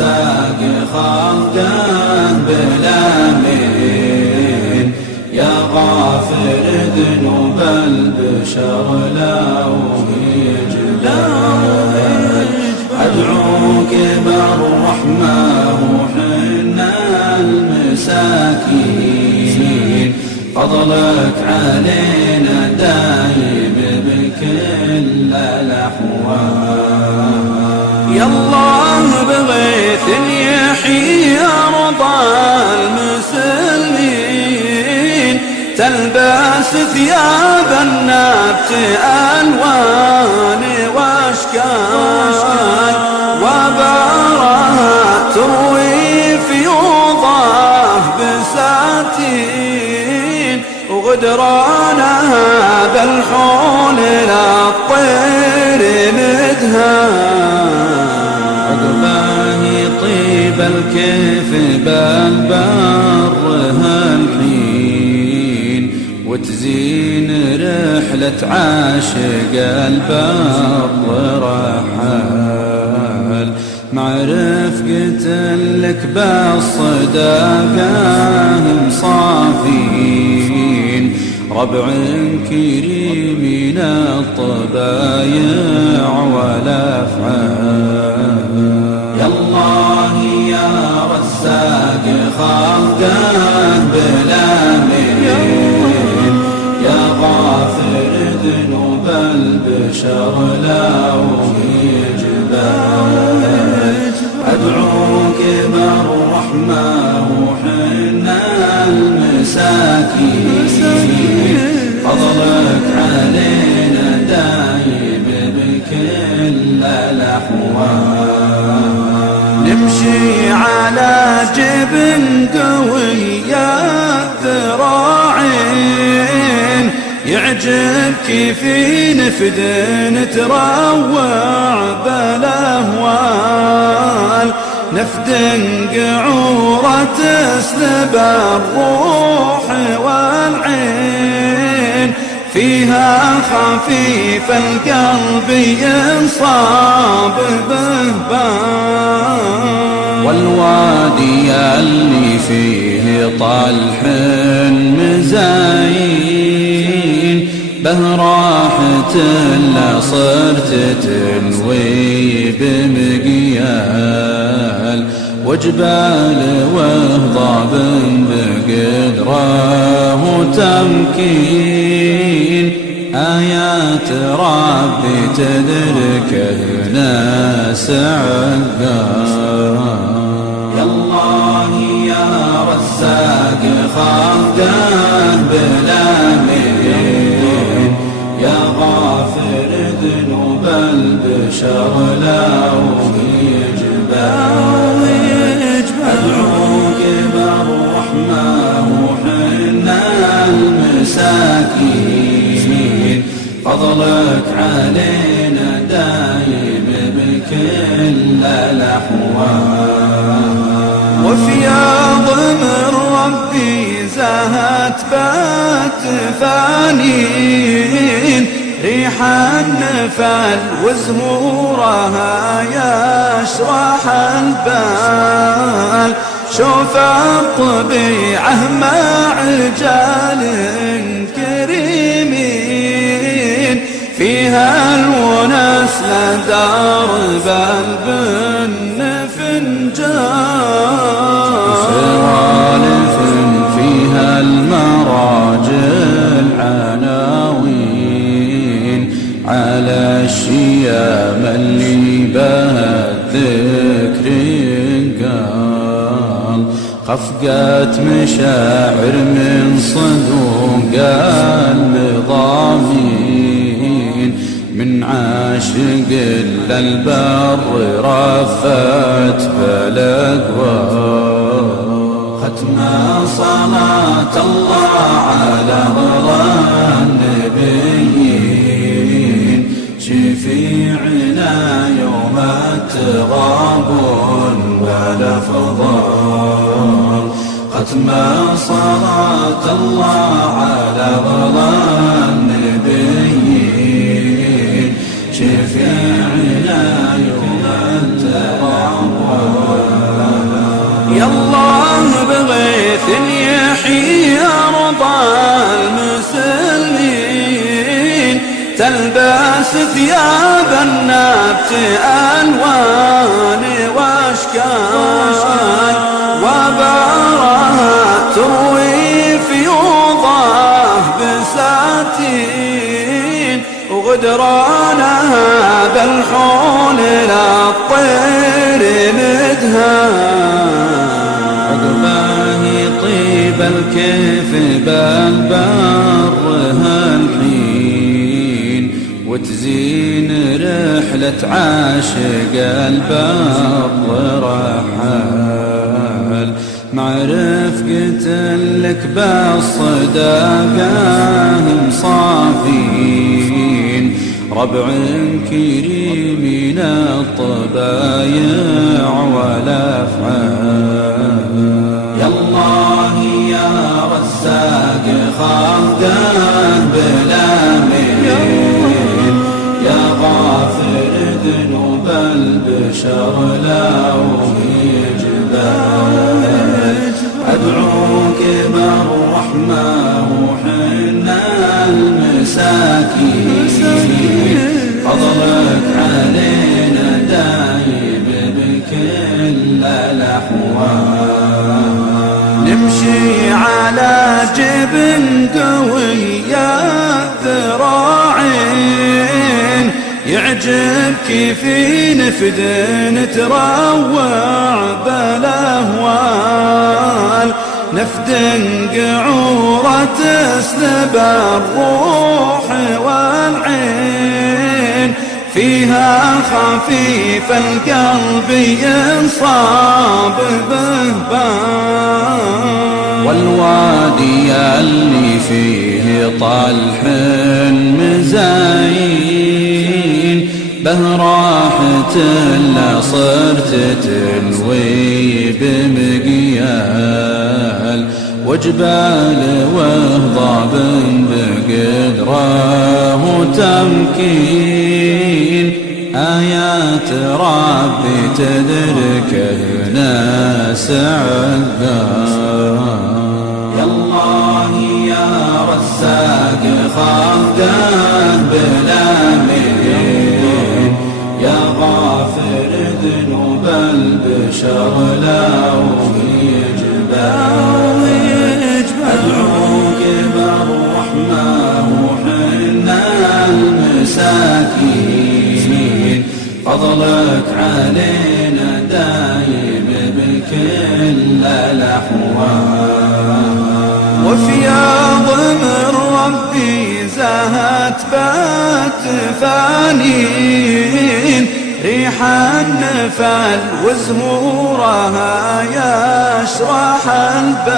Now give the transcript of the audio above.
رزاق خلقه بالأمين، يا غافر ذنوب البشر لو يجبر، أدعوك بالرحمة وحنا المساكين، فضلك علينا دايم بكل الأحوال. يا الله بغيث يحيي أرض المسلمين، تلبس ثياب النبت ألوان واشكال، وبارها تروي فيوضه بساتين، وغدرانها بالحول للطير مدهان، عقباه طيب الكيف بالبر هالحين، وتزين رحلة عاشق البر رحال، مع رفقة لك بالصداقة مصافين، ربع كريمين الطبايع والأفعال. يا الله يا رزاق خلقه بالأمين، يا غافر ذنوب البشر لو يجبر، أدعوك بالرحمة وحنا المساكين، فضلك علينا دايم بكل الأحوال. نمشي على جبن قوي الذراعين، يعجبك في نفد نتروع بالاهوال، نفد قعورة تسلب الروح والعين، فيها خفيف القلب ينصاب بهبان، والوادي اللي فيه طلح مزاين، به راحة لا صرت تنوي بمقيال، وجبال وهضاب بقدره وتمكين، آيات ربي تدركه ناس عقال. يا الله يا رزاق خلقه بالأمين، يا غافر ذنوب البشر لو يجبر، أدعوك بالرحمة وحنا المساكين، فضلك علينا دايم بكل الأحوال. وفياض من ربي زهت باتفانين، ريح النفل وزهورها يشرح البال، شوف الطبيعة مع رجال كريمين، فيها الونس لدرب البن فنجان، سوالف فيها المراجل عناوين، على الشيام اللي بها الذكر قال، خفقت مشاعر من صدوق المضامين، من عاشق للبر رفت بالاقوال، ختم صلاة الله على النبيين، شفيعنا يوم التغابن والافضال، ختم صلاة الله على النبيين، شفيعنا يوم التغابن يحيي أرض المسلمين تلبس ثياب النبت ألوان وأشكال وبارها تروي فيوضه بساتين وغدرانها بالحول للطير مدهان عقباه طيب الكيف بالبر هالحين وتزين رحلة عاشق البر رحال مع رفقة لك بالصداقة مصافين ربع كريم الطبايع والأفعال يا الله يا رزاق خلقه بلا من يا غافر ذنوب البشر لو يجبال أدعوك بالرحمة وحنا المساكين فضلك علينا دايب بكل الأحوال نمشي على جبن قوي الذراعين يعجبك في نفد نتروع بالاهوال نفد قعورة تسلب الروح والعين فيها خفيف القلب ينصاب بهبان والوادي اللي فيه طلح مزاين به راحة لا صرت تلوي بمقيال وجبال وهضاب بقدره وتمكين آيات ربي تدركه ناس عذاب يا الله يا رزاق خلقه بلا من يا غافر ذنوب البشر لو يجبال أدعوك بالرحمة وحنا المساكين فضلك علينا دايم بكل الأحوال وفياض من ربي زهت بات فانين ريح النفل وزهورها يشرح البال